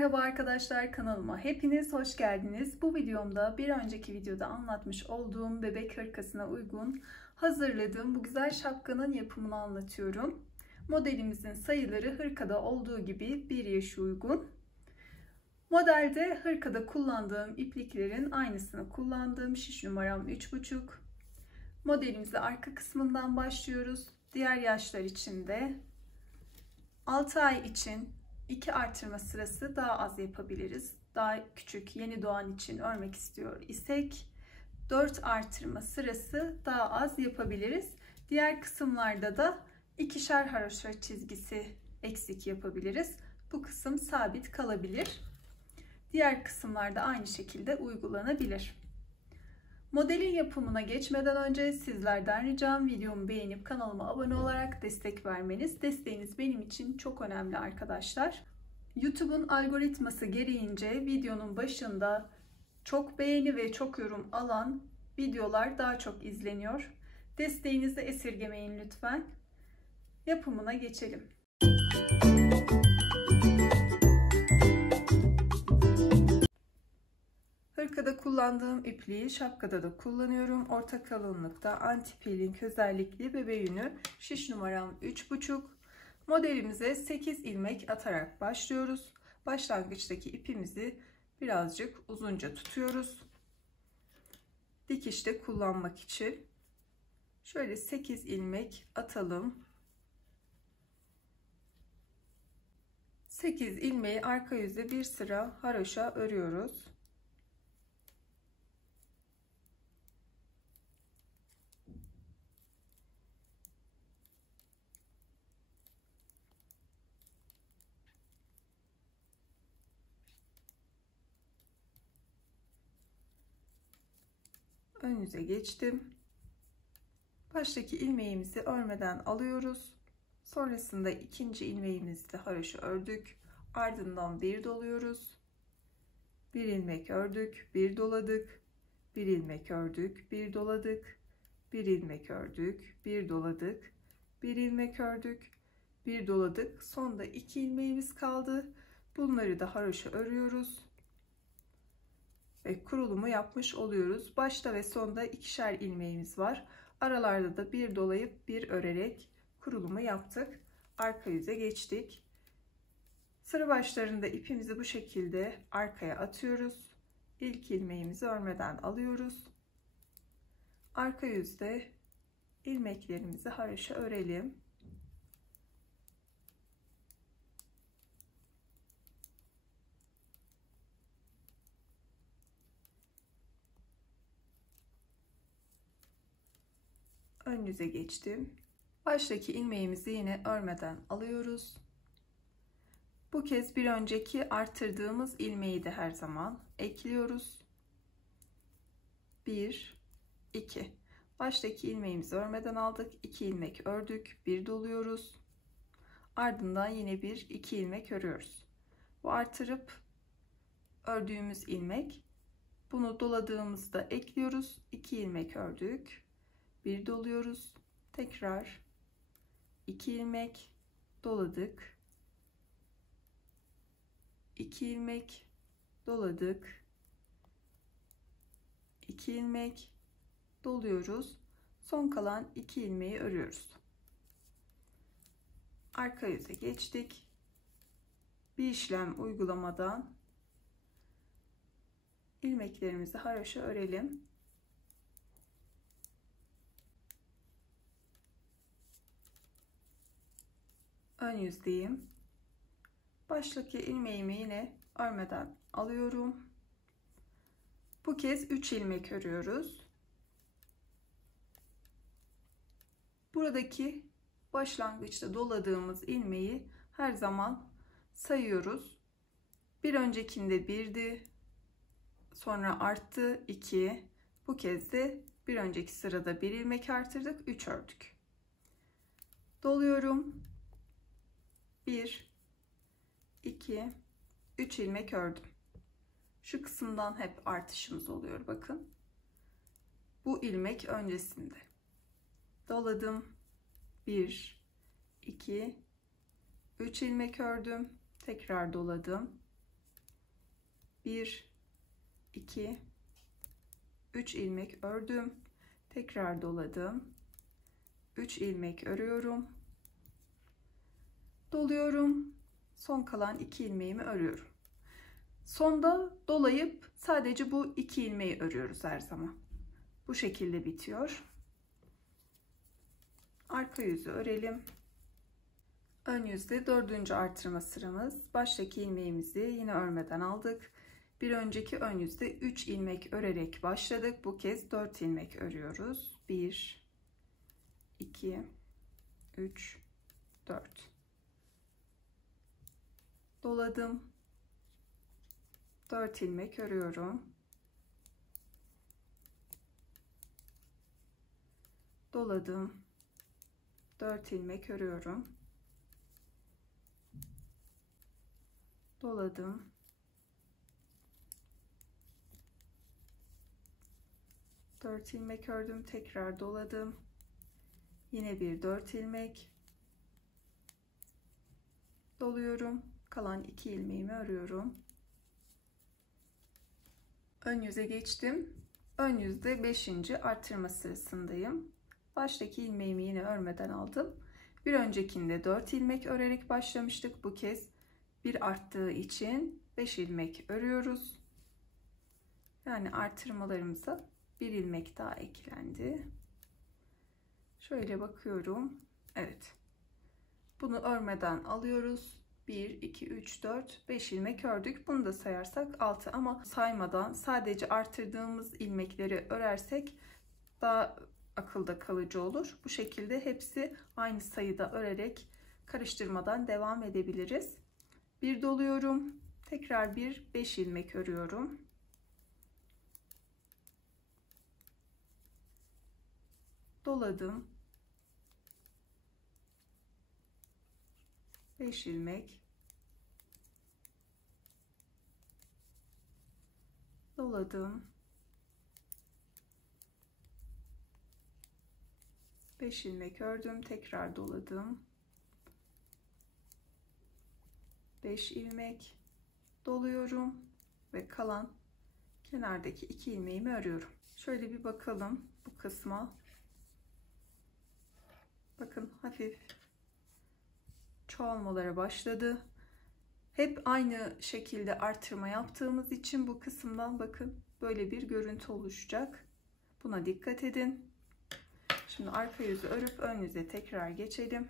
Merhaba arkadaşlar, kanalıma hepiniz hoş geldiniz. Bu videomda bir önceki videoda anlatmış olduğum bebek hırkasına uygun hazırladığım bu güzel şapkanın yapımını anlatıyorum. Modelimizin sayıları hırkada olduğu gibi 1 yaşa uygun. Modelde hırkada kullandığım ipliklerin aynısını kullandığım şiş numaram 3,5. Modelimize arka kısmından başlıyoruz. Diğer yaşlar için de 6 ay için 2 artırma sırası daha az yapabiliriz. Daha küçük yeni doğan için örmek istiyor isek 4 artırma sırası daha az yapabiliriz. Diğer kısımlarda da ikişer haroşa çizgisi eksik yapabiliriz. Bu kısım sabit kalabilir. Diğer kısımlarda aynı şekilde uygulanabilir. Modelin yapımına geçmeden önce sizlerden ricam videomu beğenip kanalıma abone olarak destek vermeniz. Desteğiniz benim için çok önemli arkadaşlar. YouTube'un algoritması gereğince videonun başında çok beğeni ve çok yorum alan videolar daha çok izleniyor. Desteğinizi esirgemeyin lütfen. Yapımına geçelim. Hırkada kullandığım ipliği şapkada da kullanıyorum. Orta kalınlıkta anti peeling özellikli bebe yünü şiş numaram 3,5. Modelimize 8 ilmek atarak başlıyoruz. Başlangıçtaki ipimizi birazcık uzunca tutuyoruz. Dikişte kullanmak için. Şöyle 8 ilmek atalım. 8 ilmeği arka yüzde bir sıra haroşa örüyoruz. Ön yüze geçtim. Baştaki ilmeğimizi örmeden alıyoruz. Sonrasında ikinci ilmeğimizi de haroşa ördük. Ardından bir doluyoruz. Bir ilmek ördük, bir doladık. Bir ilmek ördük, bir doladık. Bir ilmek ördük, bir doladık. Bir ilmek ördük, bir doladık. Sonda 2 ilmeğimiz kaldı. Bunları da haroşa örüyoruz. Ve kurulumu yapmış oluyoruz. Başta ve sonda ikişer ilmeğimiz var. Aralarda da bir dolayıp bir örerek kurulumu yaptık. Arka yüze geçtik. Sıra başlarında ipimizi bu şekilde arkaya atıyoruz. İlk ilmeğimizi örmeden alıyoruz. Arka yüzde ilmeklerimizi haroşa örelim. Ön yüze geçtim. Baştaki ilmeğimizi yine örmeden alıyoruz. Bu kez bir önceki artırdığımız ilmeği de her zaman ekliyoruz. 1 2 baştaki ilmeğimizi örmeden aldık. 2 ilmek ördük. Bir doluyoruz. Ardından yine 1 2 ilmek örüyoruz. Bu artırıp ördüğümüz ilmek. Bunu doladığımızda ekliyoruz. 2 ilmek ördük. Bir doluyoruz. Tekrar 2 ilmek doladık. 2 ilmek doladık. 2 ilmek doluyoruz. Son kalan 2 ilmeği örüyoruz. Arka yüze geçtik. Bir işlem uygulamadan ilmeklerimizi haroşa örelim. Ön yüzdeyim. Baştaki ilmeğimi yine örmeden alıyorum. Bu kez 3 ilmek örüyoruz. Buradaki başlangıçta doladığımız ilmeği her zaman sayıyoruz. Bir öncekinde 1'di. Sonra arttı 2. Bu kez de bir önceki sırada 1 ilmek artırdık. 3 ördük. Doluyorum. 1 2 3 ilmek ördüm. Şu kısımdan hep artışımız oluyor bakın. Bu ilmek öncesinde. Doladım. 1 2 3 ilmek ördüm. Tekrar doladım. 1 2 3 ilmek ördüm. Tekrar doladım. 3 ilmek örüyorum. Doluyorum. Son kalan 2 ilmeğimi örüyorum. Sonda dolayıp sadece bu 2 ilmeği örüyoruz her zaman. Bu şekilde bitiyor. Arka yüzü örelim. Ön yüzde 4. artırma sıramız. Baştaki ilmeğimizi yine örmeden aldık. Bir önceki ön yüzde 3 ilmek örerek başladık. Bu kez 4 ilmek örüyoruz. 1 2 3 4 doladım. 4 ilmek örüyorum. Doladım. 4 ilmek örüyorum. Doladım. 4 ilmek ördüm. Tekrar doladım. Yine bir 4 ilmek. Doluyorum. Kalan 2 ilmeğimi örüyorum. Ön yüze geçtim. Ön yüzde 5. artırma sırasındayım. Baştaki ilmeğimi yine örmeden aldım. Bir öncekinde 4 ilmek örerek başlamıştık. Bu kez bir arttığı için 5 ilmek örüyoruz. Yani artırmalarımıza bir ilmek daha eklendi. Şöyle bakıyorum. Evet. Bunu örmeden alıyoruz. 1 2 3 4 5 ilmek ördük. Bunu da sayarsak 6, ama saymadan sadece artırdığımız ilmekleri örersek daha akılda kalıcı olur. Bu şekilde hepsi aynı sayıda örerek karıştırmadan devam edebiliriz. Bir doluyorum. Tekrar bir 5 ilmek örüyorum. Doladım. 5 ilmek. Doladım. 5 ilmek ördüm. Tekrar doladım. 5 ilmek doluyorum ve kalan kenardaki 2 ilmeğimi örüyorum. Şöyle bir bakalım bu kısma. Bakın hafif çoğalmalara başladı. Hep aynı şekilde artırma yaptığımız için bu kısımdan bakın böyle bir görüntü oluşacak. Buna dikkat edin. Şimdi arka yüzü örüp ön yüze tekrar geçelim.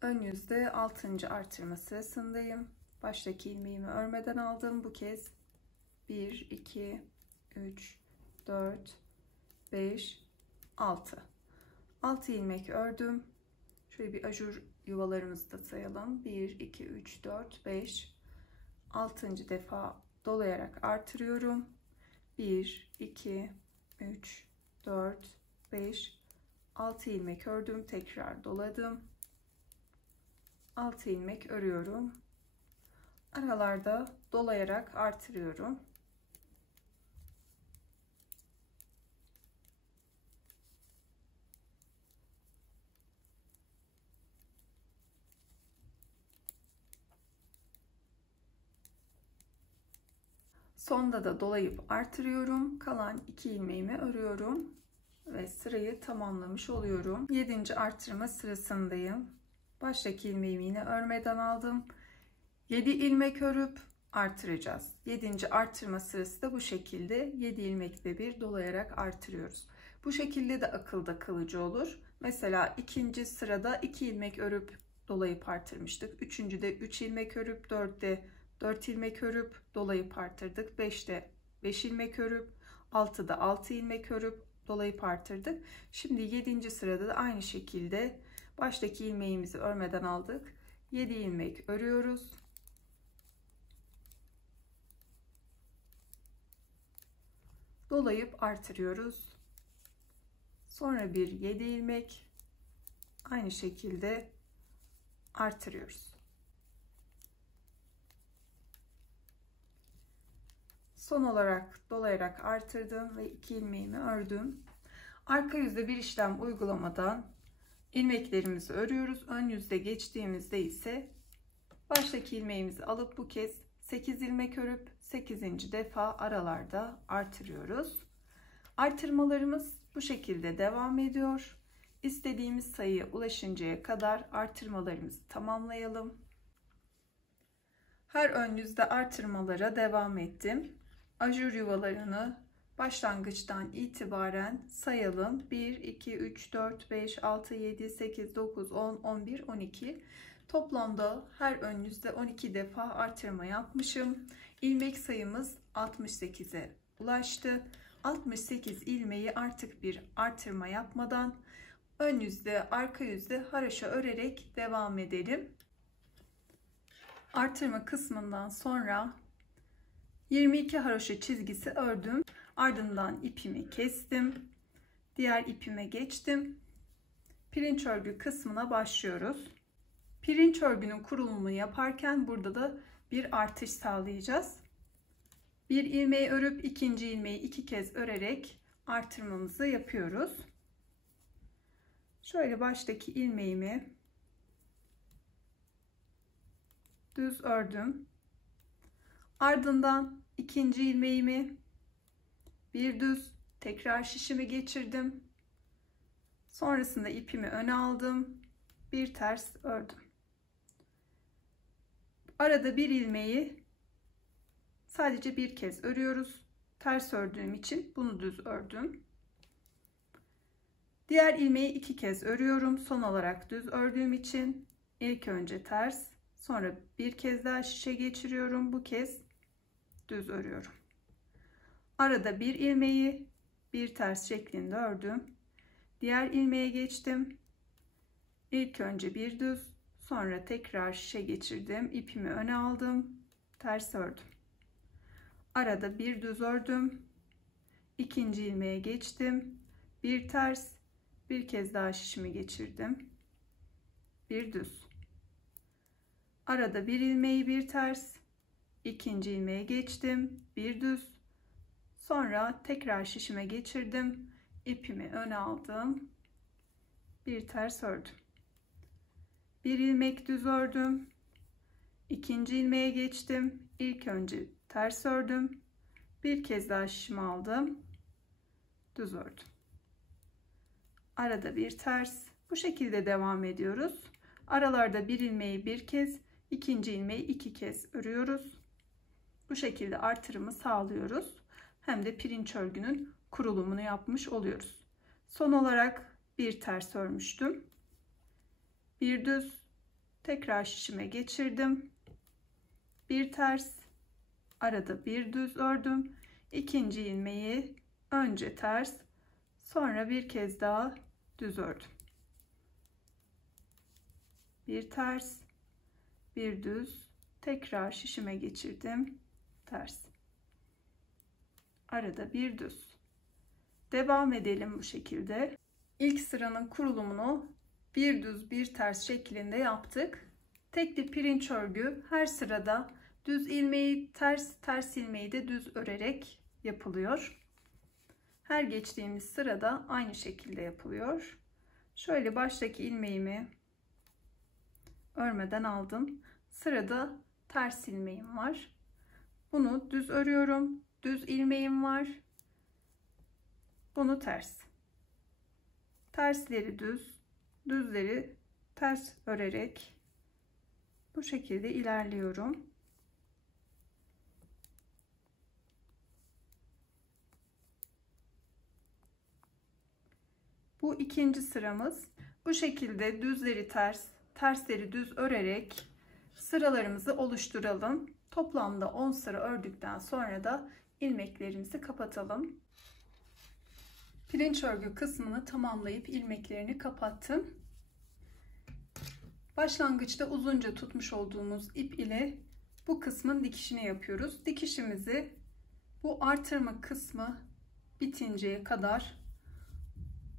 Ön yüzde 6. artırma sırasındayım. Baştaki ilmeğimi örmeden aldım. Bu kez 1 2 3 4 5 6 ilmek ördüm. Şöyle bir ajur yuvalarımızı da sayalım. 1 2 3 4 5 6. defa dolayarak artırıyorum. 1 2 3 4 5 6 ilmek ördüm. Tekrar doladım. 6 ilmek örüyorum. Aralarda dolayarak artırıyorum. Sonda da dolayıp artırıyorum. Kalan 2 ilmeğimi örüyorum ve sırayı tamamlamış oluyorum. 7. artırma sırasındayım. Baştaki ilmeğimi yine örmeden aldım. 7 ilmek örüp artıracağız. 7. artırma sırası da bu şekilde 7 ilmekle bir dolayarak artırıyoruz. Bu şekilde de akılda kalıcı olur. Mesela ikinci sırada 2 ilmek örüp dolayıp artırmıştık. Üçüncüde 3 ilmek örüp 4'te 4 ilmek örüp dolayıp artırdık. 5'te 5 ilmek örüp 6'da 6 ilmek örüp dolayıp artırdık. Şimdi 7. sırada da aynı şekilde baştaki ilmeğimizi örmeden aldık. 7 ilmek örüyoruz. Dolayıp artırıyoruz. Sonra bir 7 ilmek aynı şekilde artırıyoruz. Son olarak dolayarak artırdım ve 2 ilmeğimi ördüm. Arka yüzde bir işlem uygulamadan ilmeklerimizi örüyoruz. Ön yüzde geçtiğimizde ise baştaki ilmeğimizi alıp bu kez 8 ilmek örüp 8. defa aralarda artırıyoruz. Artırmalarımız bu şekilde devam ediyor. İstediğimiz sayıya ulaşıncaya kadar artırmalarımızı tamamlayalım. Her ön yüzde artırmalara devam ettim. Ajur yuvalarını başlangıçtan itibaren sayalım. 1, 2, 3, 4, 5, 6, 7, 8, 9, 10, 11, 12. Toplamda her ön yüzde 12 defa artırma yapmışım. İlmek sayımız 68'e ulaştı. 68 ilmeği artık bir artırma yapmadan ön yüzde arka yüzde haroşa örerek devam edelim. Artırma kısmından sonra 22 haroşa çizgisi ördüm. Ardından ipimi kestim. Diğer ipime geçtim. Pirinç örgü kısmına başlıyoruz. Pirinç örgünün kurulumunu yaparken burada da bir artış sağlayacağız. Bir ilmeği örüp ikinci ilmeği 2 kez örerek artırmamızı yapıyoruz. Şöyle baştaki ilmeğimi düz ördüm. Ardından ikinci ilmeğimi bir düz tekrar şişimi geçirdim. Sonrasında ipimi öne aldım. Bir ters ördüm. Arada bir ilmeği sadece bir kez örüyoruz. Ters ördüğüm için bunu düz ördüm. Diğer ilmeği 2 kez örüyorum. Son olarak düz ördüğüm için ilk önce ters, sonra bir kez daha şişe geçiriyorum. Bu kez düz örüyorum. Arada bir ilmeği bir ters şeklinde ördüm. Diğer ilmeğe geçtim. İlk önce bir düz, sonra tekrar şişe geçirdim. İpimi öne aldım. Ters ördüm. Arada bir düz ördüm. İkinci ilmeğe geçtim. Bir ters, bir kez daha şişimi geçirdim. Bir düz. Arada bir ilmeği bir ters, ikinci ilmeğe geçtim. Bir düz. Sonra tekrar şişime geçirdim. İpimi öne aldım. Bir ters ördüm. Bir ilmek düz ördüm. İkinci ilmeğe geçtim. İlk önce ters ördüm. Bir kez daha şişimi aldım. Düz ördüm. Arada bir ters. Bu şekilde devam ediyoruz. Aralarda bir ilmeği bir kez, ikinci ilmeği 2 kez örüyoruz. Bu şekilde artırımı sağlıyoruz. Hem de pirinç örgünün kurulumunu yapmış oluyoruz. Son olarak bir ters örmüştüm. Bir düz, tekrar şişime geçirdim. Bir ters, arada bir düz ördüm. İkinci ilmeği önce ters, sonra bir kez daha düz ördüm. Bir ters, bir düz, tekrar şişime geçirdim. Ters. Arada bir düz. Devam edelim bu şekilde. İlk sıranın kurulumunu bir düz bir ters şeklinde yaptık. Tekli pirinç örgü her sırada düz ilmeği ters, ters ilmeği de düz örerek yapılıyor. Her geçtiğimiz sırada aynı şekilde yapılıyor. Şöyle baştaki ilmeğimi örmeden aldım. Sırada ters ilmeğim var. Bunu düz örüyorum. Düz ilmeğim var. Bunu ters. Tersleri düz, düzleri ters örerek bu şekilde ilerliyorum. Bu ikinci sıramız. Bu şekilde düzleri ters, tersleri düz örerek sıralarımızı oluşturalım. Toplamda 10 sıra ördükten sonra da ilmeklerimizi kapatalım. Pirinç örgü kısmını tamamlayıp ilmeklerini kapattım. Başlangıçta uzunca tutmuş olduğumuz ip ile bu kısmın dikişini yapıyoruz. Dikişimizi bu artırma kısmı bitinceye kadar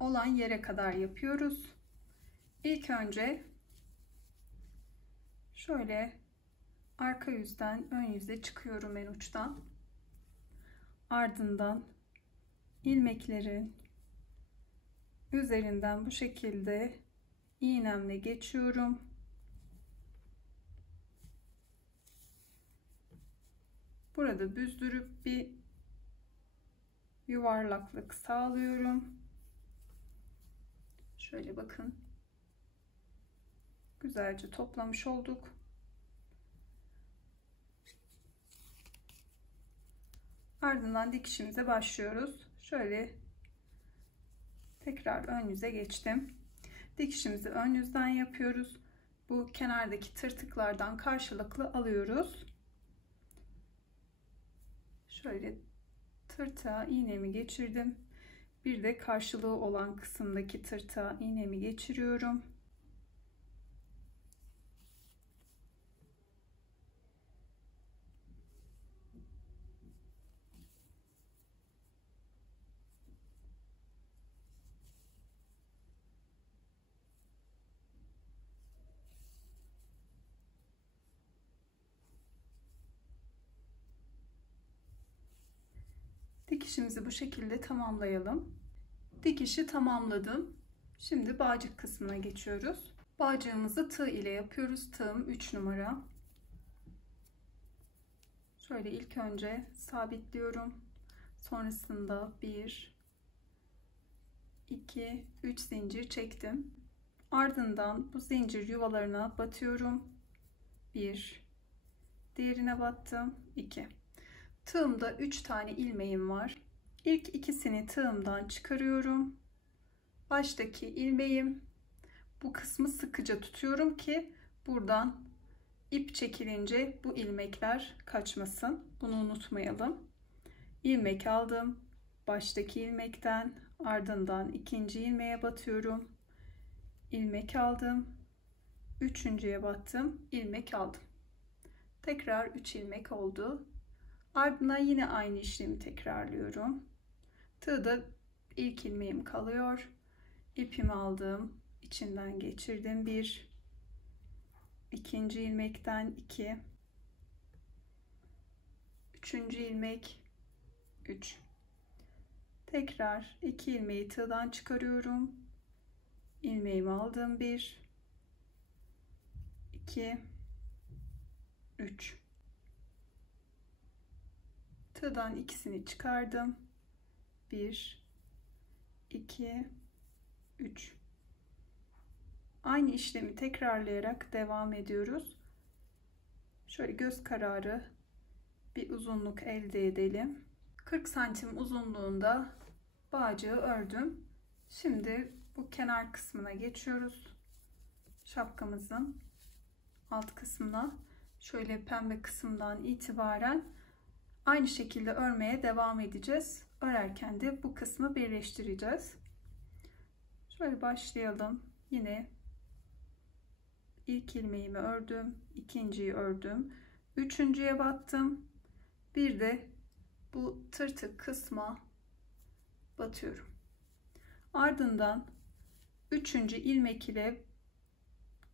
olan yere kadar yapıyoruz. İlk önce şöyle arka yüzden ön yüze çıkıyorum en uçtan. Ardından ilmeklerin üzerinden bu şekilde iğnemle geçiyorum. Burada büzdürüp bir yuvarlaklık sağlıyorum. Şöyle bakın. Güzelce toplamış olduk. Ardından dikişimize başlıyoruz. Şöyle tekrar ön yüze geçtim. Dikişimizi ön yüzden yapıyoruz. Bu kenardaki tırtıklardan karşılıklı alıyoruz. Şöyle tırtığa iğnemi geçirdim. Bir de karşılığı olan kısımdaki tırtığa iğnemi geçiriyorum. Dikişimizi bu şekilde tamamlayalım. Dikişi tamamladım. Şimdi bağcık kısmına geçiyoruz. Bağcığımızı tığ ile yapıyoruz. Tığım 3 numara. Şöyle ilk önce sabitliyorum. Sonrasında 1, 2, 3 zincir çektim. Ardından bu zincir yuvalarına batıyorum. 1, diğerine battım. 2. Tığımda 3 tane ilmeğim var. İlk ikisini tığımdan çıkarıyorum. Baştaki ilmeğim, bu kısmı sıkıca tutuyorum ki buradan ip çekilince bu ilmekler kaçmasın. Bunu unutmayalım. İlmek aldım. Baştaki ilmekten ardından ikinci ilmeğe batıyorum. İlmek aldım. Üçüncüye battım. İlmek aldım. Tekrar 3 ilmek oldu. Ardından yine aynı işlemi tekrarlıyorum. Tığda ilk ilmeğim kalıyor. İpimi aldım. İçinden geçirdim. 1, ikinci ilmekten 2, üçüncü ilmek 3. Tekrar 2 ilmeği tığdan çıkarıyorum. İlmeğimi aldım. 1, 2, 3. Tığdan ikisini çıkardım. 1, 2, 3. Aynı işlemi tekrarlayarak devam ediyoruz. Şöyle göz kararı bir uzunluk elde edelim. 40 santim uzunluğunda bağcığı ördüm. Şimdi bu kenar kısmına geçiyoruz. Şapkamızın alt kısmına şöyle pembe kısımdan itibaren aynı şekilde örmeye devam edeceğiz. Örerken de bu kısmı birleştireceğiz. Şöyle başlayalım. Yine ilk ilmeğimi ördüm, ikinciyi ördüm, üçüncüye battım. Bir de bu tırtık kısma batıyorum. Ardından üçüncü ilmek ile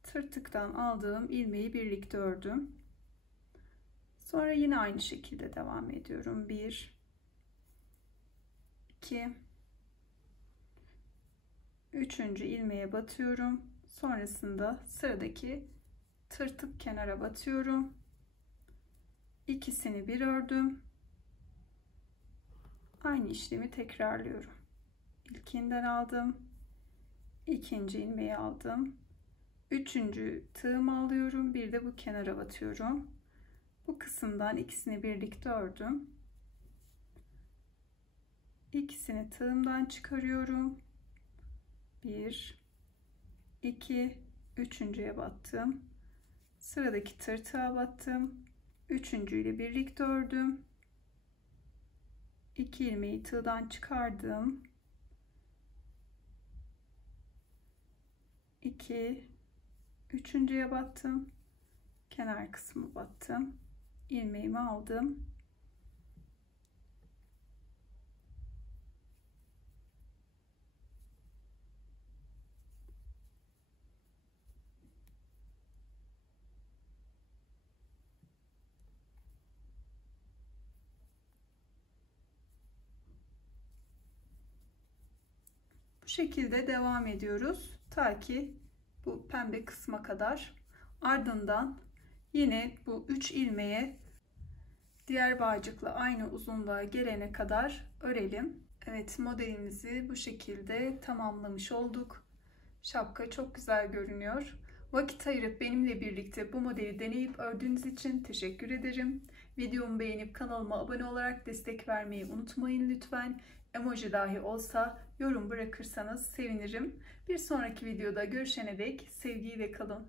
tırtıktan aldığım ilmeği birlikte ördüm. Sonra yine aynı şekilde devam ediyorum. 1, 2, üçüncü ilmeğe batıyorum. Sonrasında sıradaki tırtık kenara batıyorum. İkisini bir ördüm. Aynı işlemi tekrarlıyorum. İlkinden aldım. İkinci ilmeği aldım. Üçüncü tığımı alıyorum. Bir de bu kenara batıyorum. Bu kısımdan ikisini birlikte ördüm. İkisini tığımdan çıkarıyorum. 1, 2, üçüncüye battım. Sıradaki tırtığa battım. Üçüncüyle birlikte ördüm. 2 ilmeği tığdan çıkardım. 2, üçüncüye battım. Kenar kısmı battım. İlmeğimi aldım. Bu şekilde devam ediyoruz. Ta ki bu pembe kısma kadar. Ardından yine bu 3 ilmeğe diğer bağcıkla aynı uzunluğa gelene kadar örelim. Evet, modelimizi bu şekilde tamamlamış olduk. Şapka çok güzel görünüyor. Vakit ayırıp benimle birlikte bu modeli deneyip ördüğünüz için teşekkür ederim. Videomu beğenip kanalıma abone olarak destek vermeyi unutmayın lütfen. Emoji dahi olsa yorum bırakırsanız sevinirim. Bir sonraki videoda görüşene dek sevgiyle kalın.